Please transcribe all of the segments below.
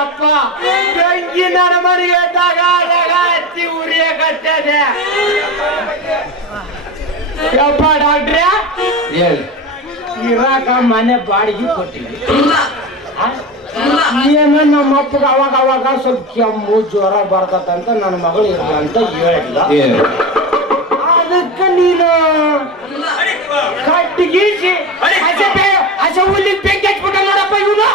ಅಪ್ಪ ಬೆಂಕಿ ನನ್ನ ಮನೆಗೆ ತಗ ಹತ್ತಿ ಉರಿಯ ಕಟ್ಟದೆ ಯಪ್ಪ ಡಾಕ್ಟ್ರೆ? ಹೇಳಿ. ಇರಾಕ ಮನೆ ಬಾಡಿಗೆ ಕೊಟ್ಟಿವಿ? ಏನೋ ನಮ್ಮ ಅಪ್ಪಗ ಅವಾಗ ಅವಾಗ ಸ್ವಲ್ಪ ಕೆಮ್ಮು ಜ್ವರ ಬರ್ತದಂತ ನನ್ನ ಮಗಳು ಇರ್ಲ ಅಂತ ಹೇಳಿಲ್ಲ ಅದಕ್ಕೆ ನೀನು ಕಟ್ಟಿಗೆ ಕಟ್ಟಿಗೀಸಿ ಹಸೆ ಹಸೆ ಹುಲ್ಲಿಗೆ ಬೆಂಕಿ ಹಚ್ಬಿಟ್ಟ ನೋಡಪ್ಪ ಇವನು.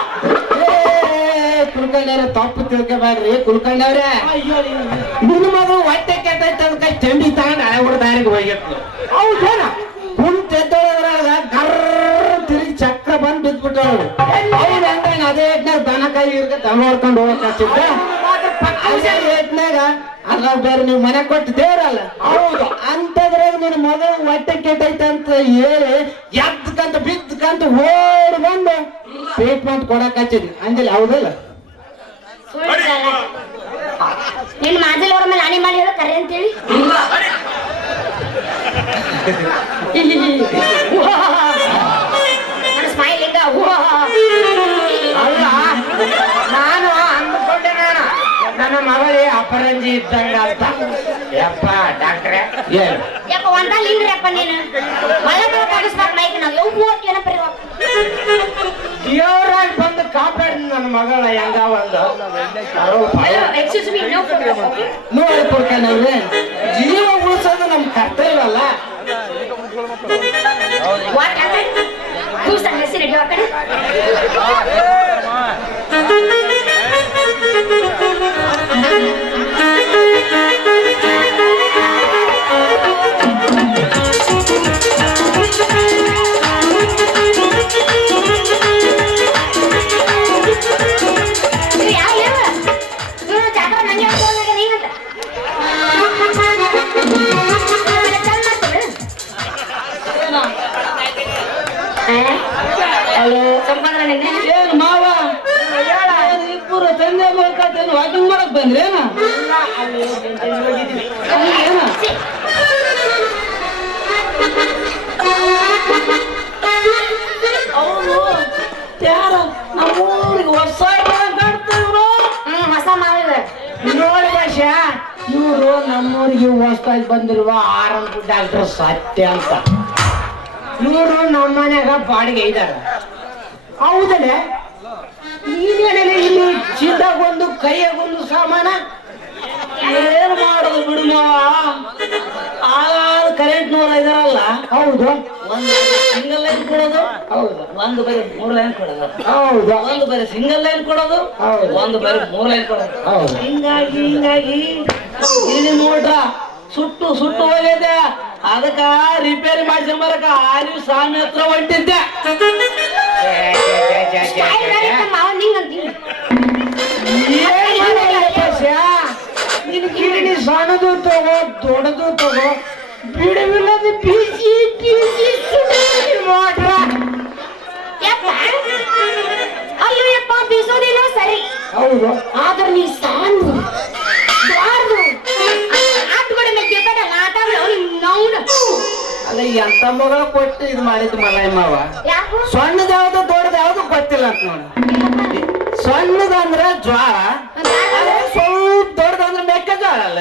ಕುಲ್ಕಂಡವ್ರೆ ತಪ್ಪು ತಿಳ್ಕೊಬೇಡ್ರಿ ಕುಲಕರ್ಣಿಯವ್ರೆ ನಿನ್ನ ಮಗಳು ಹೊಟ್ಟೆ ಕೆಟ್ಟೈತೆ ಅದಕ್ಕೆ ಚಂಡಿ ತಗೊಂಡು ಹಳೆ ಹುಡುಗ ದಾರಿಗೆ ಹೋಗಿತ್ತು. ಹೌದೇನ ಕುಂತ ಎದ್ದೊಳದ್ರಾಗ ತಿರುಗಿ ಚಕ್ರ ಬಂದು ಬಿದ್ಬಿಟ್ಟವಳು ಅವ್ನು ಹಂಗ ಅದೇ ಏಟ್ನಾಗ ದನ ಕೈ ಇರ್ಕ ದನ ಹೊಡ್ಕೊಂಡು ಹೋಗಕ್ ಹಚ್ಚಿದ್ದ? ಅದೇ ಏಟ್ನಾಗ ಅದ್ರಾಗ ಬೇರೆ ನೀವು ಮನೆ ಕೊಟ್ಟು ದೇವ್ರಲ್ಲ? ಹೌದು. ಅಂತದ್ರಾಗ ನಿನ್ನ ಮಗಳು ಹೊಟ್ಟೆ ಕೆಟ್ಟೈತೆ ಅಂತ ಹೇಳಿ ಎದ್ದಕಂತ ಬಿದ್ದಕಂತ ಓಡಿ ಬಂದು ಟ್ರೀಟ್ಮೆಂಟ್ ಕೊಡಕ್ ಹಚ್ಚಿದ್ವಿ ಅಂದಿಲ್ಲ ಹೌದಲ್ಲ? ನಿನ್ ಮಾಜಲ್ ಅವ್ರ ಮೇಲೆ ಆಣಿ ಮಾಡಿ ಹೇಳೋ ಕರೆ ಅಂತೇಳಿ? ನನ್ನ ಸ್ಮೈಲ್ ಈಗ ಅಲ್ಲ ನಾನು ಅಂದ್ಕೊಂಡೆ ನಾನು. ನನ್ನ ಮಗಳಿ ಅಪರಂಜಿ ಇದ್ದಂಗ ಅಂತ. ಯಪ್ಪ ಡಾಕ್ಟ್ರೆ. ಯಪ್ಪ ಯಾಕ ಒಂದ ಲಿಂಗ್ರಪ್ಪ ನೀನು. ಮಳೆ ತಗಸ್ಬೇಕು ಮೈಕ್ ನಾವು ಯಾವ ಮೂವತ್ತು ಜನ ಇರುವ ದೇವರಾಗಿ ಬಂದು ಕಾಪಾಡಿ ನನ್ನ ಮಗಳ ಹೆಂಗ ಒಂದು? ನೋಡಿ ಕುಲ್ಕಂಡವ್ರೆ ಜೀವ ಉಳಿಸೋದು ನಮ್ ಕರ್ತವ್ಯ ಅಲ್ಲ ಆ ಕಡೆ ವಾಕಿಂಗ್ ಮಾಡಕ್ ಬಂದ್ರೇನ? ಯಾರ? ನಮ್ಮೂರಿಗೆ ಹೊಸ ಹೊಸ ಮಾವಿವೆ ನೋಡಿ ಭಾಷ. ಇವರು ನಮ್ಮೂರಿಗೆ ಹೊಸ್ತಾಗಿ ಬಂದಿರುವ ಆರಂಭ ಡಾಕ್ಟರ್ ಸತ್ಯ ಅಂತ. ಇವರು ನಮ್ಮ ಮನ್ಯಾಗ ಬಾಡಿಗೆ ಇದ್ದಾರೆ ಹೌದಲ್ಲ ನೀನೇನೇ ಇಲ್ಲಿ ಚಿಂದಾಗೊಂದು ಕೈಯಾಗೊಂದು ಸಾಮಾನ? ಏನ್ ಮಾಡೋದು ಬಿಡು ಮಾವ? ಆಗ ಕರೆಂಟ್ ನೂರ ಇದಾರಲ್ಲ ಹೌದು. ಒಂದು ಸಿಂಗಲ್ ಲೈನ್ ಕೊಡೋದು ಹೌದು. ಒಂದು ಬರೀ ಮೂರ್ ಲೈನ್ ಕೊಡೋದು. ಹೌದು. ಒಂದು ಬರೀ ಸಿಂಗಲ್ ಲೈನ್ ಕೊಡೋದು ಹೌದು. ಒಂದು ಬರೀ ಮೂರ್ ಲೈನ್ ಕೊಡೋದು. ಹೌದು. ಹಿಂಗಾಗಿ ಹಿಂಗಾಗಿ ಇಲ್ಲಿ ನೋಡ್ರ ಸುಟ್ಟು ಸುಟ್ಟು ಹೋಗಿದೆ. ಅದಕ್ಕ ರಿಪೇರಿ ಮಾಡ್ಕೊಂಡ್ ಬರಕ ಆಲಿ ಸ್ವಾಮಿ ಹತ್ರ ಹೊಂಟಿದ್ದೆ. ಹೌದು ಆದ್ರೆ ನೀ ಸಾನು. ಬಾರ್ದು. ಆಟ ಮಾಡಿ ಮೇಲೆ ಬೇಕಾದ ನಾಟ ನೌನ ಅಲ್ಲ ಎಂತ ಮಗಳ ಕೊಟ್ಟು ಇದು ಮಾಡಿದ್ ಮಲೈ ಮಾವ ಯಾಕೋ? ಸಣ್ಣದ ಯಾವ್ದು ದೊಡ್ಡದ ಯಾವ್ದು ಗೊತ್ತಿಲ್ಲ ಅಂತ ನೋಡಿ. ಸಣ್ಣದಂದ್ರ ಜ್ವಾಳ ಸ್ವಲ್ಪ ದೊಡ್ಡದಂದ್ರ ಮೆಕ್ಕೆಜೋಳ ಅಲ್ಲ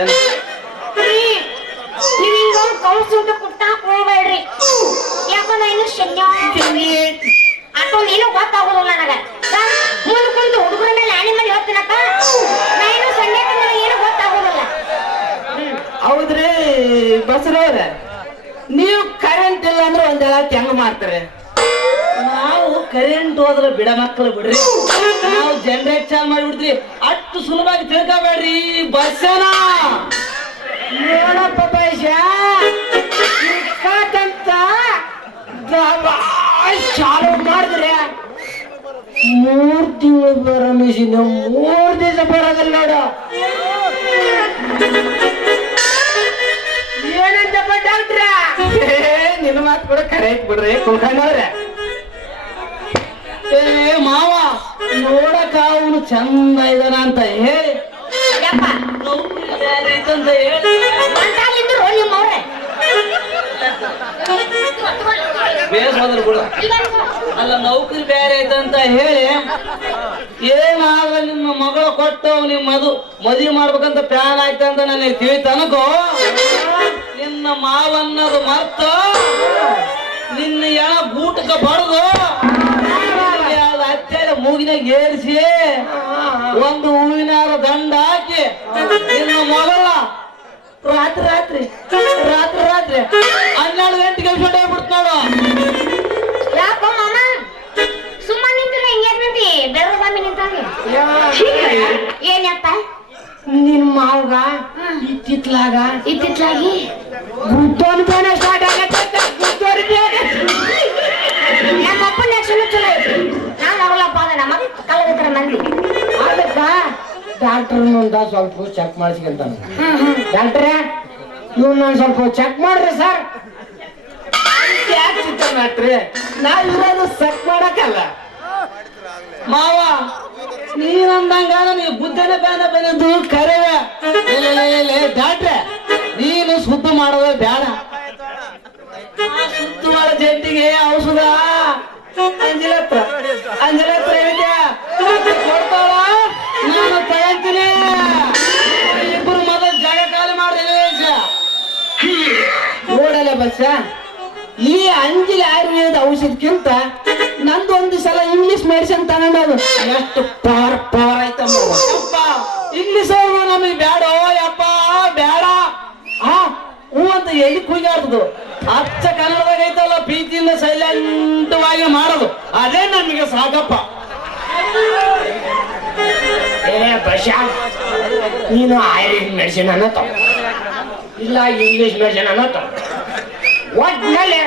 ನೀವ್ ಹಿಂಗ ಕೌಸು ಅಂತ ಕುಟ್ಟಾಕ್ ಹೋಗ್ಬೇಡ್ರಿ. ಯಾಕಂದ್ರೆ ಇನ್ನು ಶಲ್ಯ ಅಷ್ಟೊಂದು ಏನೂ ಗೊತ್ತಾಗೋದಿಲ್ಲ ನನಗ ಮುಂದೆ ಕುಂತು ಹುಡುಗರ ಮೇಲೆ ಆಣಿ ಮಾಡಿ ಹೋಗ್ತೀನಕ್ಕ ನಾ ಏನು ಸಣ್ಣ ಏನು ಗೊತ್ತಾಗೋದಿಲ್ಲ ಹೌದ್ರಿ ಬಸರವ್ರ ನೀವು ಕರೆಂಟ್ ಇಲ್ಲ ಅಂದ್ರೆ ಒಂದೆಲ್ಲ ತೆಂಗ ಹೆಂಗ್ ಮಾಡ್ತಾರೆ? ನಾವು ಕರೆಂಟ್ ಹೋದ್ರೆ ಬಿಡ ಮಕ್ಕಳು ಬಿಡ್ರಿ. ನಾವು ಜನರೇಟ್ ಚಾಲ್ ಮಾಡಿಬಿಡ್ತೀವಿ. ಅಷ್ಟು ಸುಲಭವಾಗಿ ತಿಳ್ಕೊಬೇಡ್ರಿ ಬಸ್ಸನ ನೋಡಪ್ಪ ಚಾಲು ಮಾಡಿದ್ರೆ. ಮೂರ್ ತಿಂಗಳು ಬರೋ ಮಿಷಿನ್ ಮೂರ್ ದಿವಸ ಬರೋದಲ್ಲ ನೋಡು. ನಿನ್ನ ಮಾತು ಕೂಡ ಕರೆಕ್ಟ್ ಬಿಡ್ರಿ. ಏ ಮಾವ ನೋಡಕ ಅವನು ಚಂದ ಇದಾನ ಅಂತ ಹೇಳಿ. ಬೇಸ್ ಹೋದ್ರ ಬಿಡು. ಅಲ್ಲ ನೌಕರಿ ಬೇರೆ ಐತಂತ ಹೇಳಿ ಏನಾಗ ನಿಮ್ಮ ಮಗಳು ಕೊಟ್ಟು ನಿಮ್ಮ ಮದು ಮದುವೆ ಮಾಡ್ಬೇಕಂತ ಪ್ಯಾನ್ ಆಯ್ತಂತ ಅಂತ ನನಗೆ ತಿಳಿತನಕೋ? ನಿನ್ನ ಮಾವನ್ನದು ಮರ್ತ ನಿನ್ನ ಯಾ ಗೂಟಕ ಬಡದು ಮೂಗಿನ ಮೂಗಿನಾಗ ಏರಿಸಿ ಒಂದು ಹೂವಿನಾರ ದಂಡ ಹಾಕಿ ನಿನ್ನ ಮಗಳ ರಾತ್ರಿ ರಾತ್ರಿ ರಾತ್ರಿ ರಾತ್ರಿ ಹನ್ನೆರಡು ಗಂಟೆಗೆ ಕೆಲಸ ಹೋಗ್ಬಿಡ್ತು ನೋಡು. ಯಾಕೋ ಮಾಮ? ಸುಮ್ಮನೆ ನಿಂತಿಲ್ಲ ಹಿಂಗೆ ನಿಂತಿ? ಬೆರ್ರ ಬಾಮಿ ನಿಂತಾಗ ಏನಪ್ಪ ನಿನ್ ಮಾವಗ ಇತ್ತಿತ್ಲಾಗ ಇತ್ತಿತ್ಲಾಗಿ? ಗುದ್ದೋನ್ ಬೇನೆ ಸ್ಟಾರ್ಟ್ ಆಗತ್ತೆ ಗುದ್ದೋನ್ ಬೇನೆ ನಮ್ಮ ಅಪ್ಪನ ಲಕ್ಷಣ ಚಲೋ ಐತಿ. ನಾನು ಅವಳಪ್ಪ ಅದ ನಮ್ಮ ಕಲಗತ್ರ ಮಂದಿ ಅದಕ್ಕ ಡಾಕ್ಟರ್ ಮುಂದ ಸ್ವಲ್ಪ ಚೆಕ್ ಮಾಡಿಸ್ಕೊಂತಾನ ಡಾಕ್ಟ್ರೇ ಇವ್ನ ನಾನು ಸ್ವಲ್ಪ ಚೆಕ್ ಮಾಡ್ರಿ ಸರ್ ಯಾಕೆ ನಾ ಮಾಡ್ರಿ ನಾವ್ ಇರೋದು ಚೆಕ್ ಮಾಡಕ್ಕಲ್ಲ. ಮಾವ ನೀನಂದಂಗ ನೀ ಬುದ್ಧನ ಬೇನ ಬಂದದ್ದು ಕರೆ ದಾಟ್ರೆ ನೀನು ಸುದ್ದು ಮಾಡೋದು ಬೇಡ. ಸುದ್ದು ಮಾಡೋ ಜಂಟಿಗೆ ಔಷಧ. ಅಂಜಲತ್ರ ಅಂಜಲತ್ರ ಏನಿದೆ? ಕೊಡ್ತಾಳ? ನಾನು ತಗೊಂತೀನಿ ಇಬ್ಬರು ಮೊದಲು ಜಾಗ ಖಾಲಿ ಮಾಡಿದೆ ನೋಡಲ್ಲ ಬಸ್ಸ ಈ ಅಂಜಲಿ ಆಯುರ್ವೇದ ಔಷಧಕ್ಕಿಂತ ನಂದು ಒಂದು ಸಲ ಇಂಗ್ಲಿಷ್ ಮೆಡಿಸಿನ್ ತಗೊಂಡೋದು ಎಷ್ಟು ಪವರ್ ಪವರ್ ಆಯ್ತಮ್ಮ. ಇಂಗ್ಲಿಷ್ ಅವ್ರು ನಮಗೆ ಬೇಡ. ಯಪ್ಪ, ಬೇಡ. ಹಾ ಹೂ ಅಂತ ಎಲ್ಲಿ ಕುಯ್ಯಾಡ್ದು ಅಚ್ಚ ಕನ್ನಡದಾಗ ಐತಲ್ಲ, ಪ್ರೀತಿಯಿಂದ ಸೈಲೆಂಟವಾಗಿ ಮಾಡೋದು. ಅದೇ ನಮಗೆ ಸಾಕಪ್ಪ ನೀನು ಆಯುರ್ವೇದ ಮೆಡಿಸಿನ್ ಅನ್ನ ತಗೋ. ಇಲ್ಲ ಇಂಗ್ಲಿಷ್ ಮೆಡಿಸಿನ್ ಅನ್ನ ಒಟ್ಟಿನಲ್ಲಿ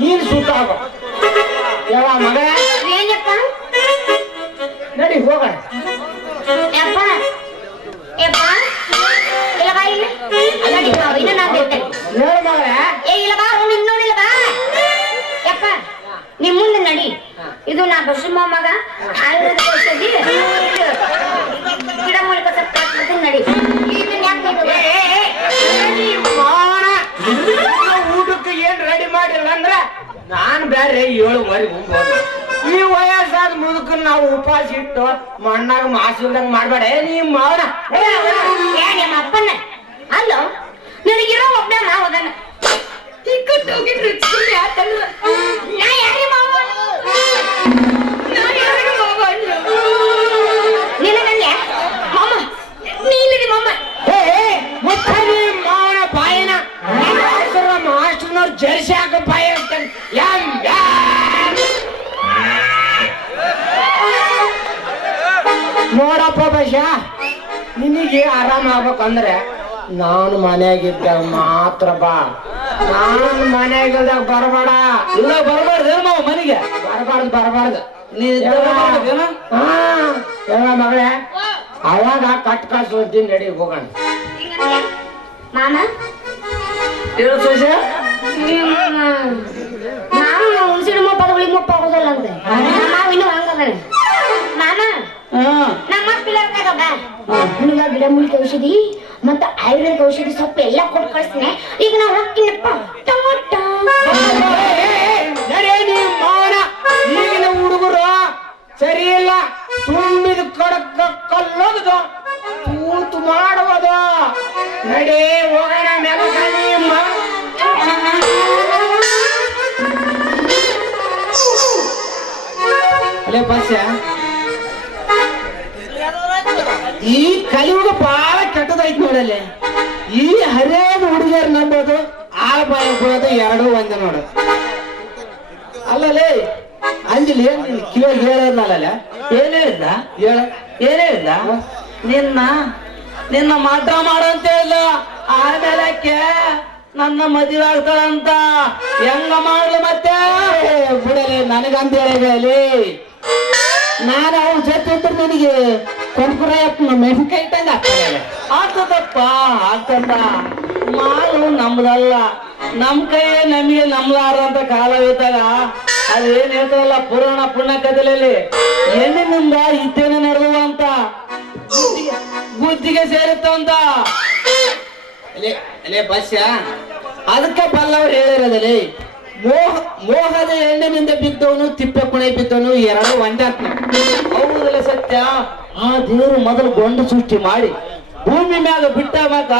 ನೀನ್ ಸುತ್ತ ಆಗೋ ಯಾವ ಮಗ? ಏನಪ್ಪ ನಡಿ ಯಪ್ಪ? ಯಪ್ಪ? ಇಲ್ಲ ಬಾ ಇಲ್ಲಿ. ಅಲ್ಲಡಿ ಮಾವ ಇನ್ನು ನಾನು ಬಿಡ್ತೇನೆ ಹೇಳು ಮಗಳೇ ಏ ಇಲ್ಲ ಬಾ ಅವ್ನು ಇಲ್ಲ ಬಾ. ಯಪ್ಪ ನಿಮ್ ಮುಂದೆ ನಡಿ. ಇದು ನಾ ಬಸಮ್ಮ ಮಗ. ಆಯುರ್ವೇದ ಬೇರೆ ಮರಿ ಮುಂಬೋದು ಈ ವಯಸ್ಸಾದ ಮುದುಕನ್ ನಾವು ಉಪವಾಸ ಇಟ್ಟು ಮಣ್ಣಾಗ ಮಾಸಿಲ್ದಂಗ ಮಾಡ್ಬೇಡ. ನೀ ಏ ಅಲ್ಲ ಅಪ್ಪನ? ಅಲ್ಲೋ, ನಿನಗಿರೋ ಒಬ್ಬ ಮಾವ ಅದನ್ನ. ಮಾವ ನಾ ಯಾರಿಗೂ ಮಾವ? ಅಲ್ಲ? ನಿನಗಂದ್ಯ? ಮಾಮ, ನೀ ಮಾಮ. ಆರಾಮ ಆಗ್ಬೇಕಂದ್ರೆ ನಾನು ಮನೆಯಾಗಿದ್ದಾಗ ಮಾತ್ರ ಬಾ. ನಾನು ಮನೆಯಾಗಿದ್ದಾಗ ಬರಬೇಡ. ಇಲ್ಲ ಬರಬಾರ್ದು. ಮಾವ ಮನೆಗೆ. ಬರಬಾರ್ದು ಬರಬಾರ್ದು. ನೀನು ಇದ್ದಾಗ ಬರ್ಬೇಕೇನ? ಹಾ ಯಾವ ಮಗಳೇ ಅವಾಗ ಕಟ್ ಕಾಸು ಅಂತೀನಿ ನಡಿ ಹೋಗೋಣ. ನಾನು ಹೇಳು ಸೋಜ ನಾವು ಹುಣಸಿನ ಮೊಪ್ಪ ಹುಳಿ ಮೊಪ್ಪ ಹೋಗೋದಲ್ಲ ಅಂದೆ. ನಾವು ಇನ್ನೂ ಹಂಗದಾನೆ ಮಾಮ? ಹಾ. ನಮ್ಮ ಪಿಲ್ಲರ್ನಾಗ ಬಾ. ನಿನಗ ಗಿಡ ಮೂಲಿಕೆ ಔಷಧಿ ಮತ್ತೆ ಆಯುರ್ವೇದ ಔಷಧಿ ಸೊಪ್ಪು ಎಲ್ಲ ಕೊಟ್ಟು ಕಳಿಸ್ತೀನಿ. ಈಗ ನಾವು ಹೋಗ್ತೀನಪ್ಪ ಟೊಮೊಟೊ ಈಗಿನ ಹುಡುಗರು ಸರಿ ಇಲ್ಲ. ತುಂಬಿದ ಕಡಕ ಕಲ್ಲೋದು ತೂತು ಮಾಡುವುದು. ನಡಿ ಹೋಗೋಣ ಮೆಲಕ ನಿಮ್ಮ ಅಲ್ಲೇ ಪಸ್ಯ. ಈ ಕಲಿಯುಗ ಬಹಳ ಕೆಟ್ಟದೈತ್ ನೋಡಲ್ಲಿ. ಈ ಹರಿಯಾದ ಹುಡುಗರು ನಂಬೋದು ಆ ಬಾಯ ಬೀಳೋದು ಎರಡೂ ಒಂದೇ ನೋಡು. ಅಲ್ಲಲೇ ಅಂಜಲಿ ಕಿವಿಯಾಗ ಹೇಳೋದ್ನಲ್ಲ ಏನೇ ಹೇಳಿದ್ದ ಹೇಳ. ಏನೇ ಹೇಳಿದ್ದ ನಿನ್ನ ನಿನ್ನ ಮಾಟ ಮಾಡಂತ ಇಲ್ಲ. ಆಮೇಲೆ ನನ್ನ ಮದುವೆ ಆಗ್ತಾಳಂತ. ಹೆಂಗ ಮಾಡ್ಲು ಮತ್ತೆ? ಬಿಡಲಿ ನನಗಂತ ಹೇಳಿದೆ ನಾನು ಅವ್ರ ಜೊತೆ ಇದ್ರೆ ನನಗೆ ಕೊಂಡ್ಕುರ ಮೆಣಸಿನ್ಕಾಯಿ ಇಟ್ಟಂಗ ಆಗ್ತದಪ್ಪ ಆಗ್ತದ ಮಾಲು ನಮ್ದಲ್ಲ. ನಮ್ ಕೈ ನಮಗೆ ನಮ್ಲಾರಂತ ಕಾಲ ಇದ್ದಾಗ ಅದೇನ್ ಹೇಳ್ತಾರಲ್ಲ, ಪುರಾಣ ಪುಣ್ಯ ಕದಲಲ್ಲಿ ಹೆಣ್ಣಿನಿಂದ ಇದ್ದೇನೆ ನಡೆದು ಅಂತ ಗುದ್ದಿಗೆ- ಸೇರುತ್ತಂತ ಅಲ್ಲೇ ಬಸ್ಯ ಅದಕ್ಕೆ ಬಲ್ಲವ್ರು ಹೇಳಿರೋದಲ್ಲಿ ಮೋಹ, ಮೋಹದ ಎಣ್ಣೆನಿಂದ ಬಿದ್ದವನು ತಿಪ್ಪೆ ಕೊಣೆ ಬಿದ್ದವನು, ಎರಡು ಒಂದಾತ್ಮ ಹೌದಲ್ಲ ಸತ್ಯ? ಆ ದೇವರು ಮೊದಲು ಗೊಂಡು ಸೃಷ್ಟಿ ಮಾಡಿ, ಭೂಮಿ ಮ್ಯಾಗ ಬಿಟ್ಟ ಮ್ಯಾಗ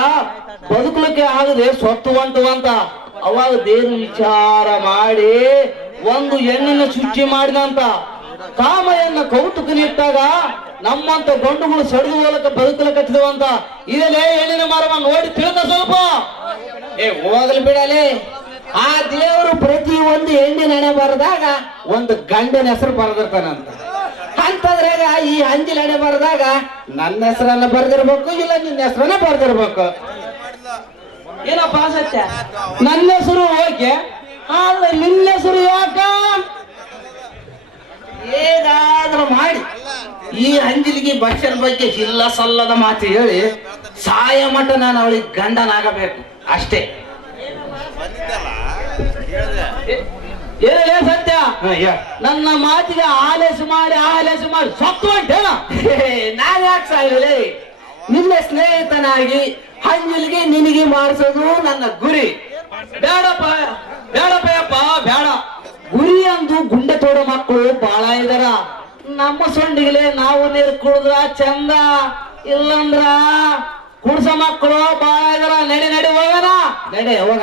ಬದುಕಲಿಕ್ಕೆ ಆಗದೆ ಸೊತ್ತು ಅಂತ ಅವಾಗ ದೇವರು ವಿಚಾರ ಮಾಡಿ, ಒಂದು ಹೆಣ್ಣಿನ ಸೃಷ್ಟಿ ಮಾಡಿದಂತ ಕಾಮಯನ್ನ ಕೌತುಕನಿಟ್ಟಾಗ ನಮ್ಮಂತ ಗಂಡುಗಳು ಸಡಿದು ಹೋಲಕ ಬದುಕಲಕತ್ತಿದವಂತ ಇದಲ್ಲೇ ಹೆಣ್ಣಿನ ಮರವ ನೋಡಿ ತಿಳಿದ ಸ್ವಲ್ಪ. ಏ, ಹೋಗಲಿ ಬಿಡಲಿ. ಆ ದೇವರು ಪ್ರತಿ ಒಂದು ಹೆಣ್ಣಿನ ಹಣೆ ಬರೆದಾಗ ಒಂದು ಗಂಡನ ಹೆಸರು ಬರೆದಿರ್ತಾನಂತ. ಅಂತದ್ರಾಗ ಈ ಅಂಜಿನ ಹಣೆ ಬರೆದಾಗ ನನ್ನ ಹೆಸರನ್ನ ಬರ್ದಿರ್ಬೇಕು, ಇಲ್ಲ ನಿನ್ನ ಹೆಸರನ್ನ ಬರ್ದಿರ್ಬೇಕು. ಏನಪ್ಪ ಸತ್ಯ? ನನ್ನ ಹೆಸರು ಓಕೆ, ಆದ್ರೆ ನಿನ್ನ ಹೆಸರು ಯಾಕ? ಹೇಗಾದ್ರೂ ಮಾಡಿ. ಈ ಅಂಜಲಿಗೆ ಬಚ್ಚನ ಬಗ್ಗೆ ಇಲ್ಲ ಸಲ್ಲದ ಮಾತು ಹೇಳಿ ಸಾಯ ಮಟ್ಟ ನಾನು ಅವಳಿಗೆ ಗಂಡನಾಗಬೇಕು, ಅಷ್ಟೇ. ಏನೇ ಸತ್ಯ? ನನ್ನ ಮಾತಿಗೆ ಆಲೇಸು ಮಾಡಿ ಆಲೇಸು ಮಾಡಿ ಸತ್ತು ಹೊಂಟೇನ ನಾನು ಯಾಕೆ ಸಾಯಲಿ ನಿನ್ನ ಸ್ನೇಹಿತನಾಗಿ ಹಂಜಿಲ್ಗೆ ನಿನಗೆ ಮಾಡಿಸೋದು ನನ್ನ ಗುರಿ. ಬೇಡಪ್ಪ ಬೇಡಪ್ಪ ಯಪ್ಪ ಬೇಡ. ಗುರಿ ಅಂದು ಗುಂಡೆ ತೋಡ ಮಕ್ಕಳು ಬಹಳ ಇದಾರ. ನಮ್ಮ ಸೊಂಡಿಗೆ ನಾವು ನೀರು ಕುಡಿದ್ರ ಚಂದ. ಇಲ್ಲಂದ್ರ ಕುಡ್ಸ ಮಕ್ಕಳು ಬಹಳ ಇದಾರ. ನಡೆ ನಡೆ ಹೋಗೋಣ. ನಡಿ ಹೋಗೋಣ.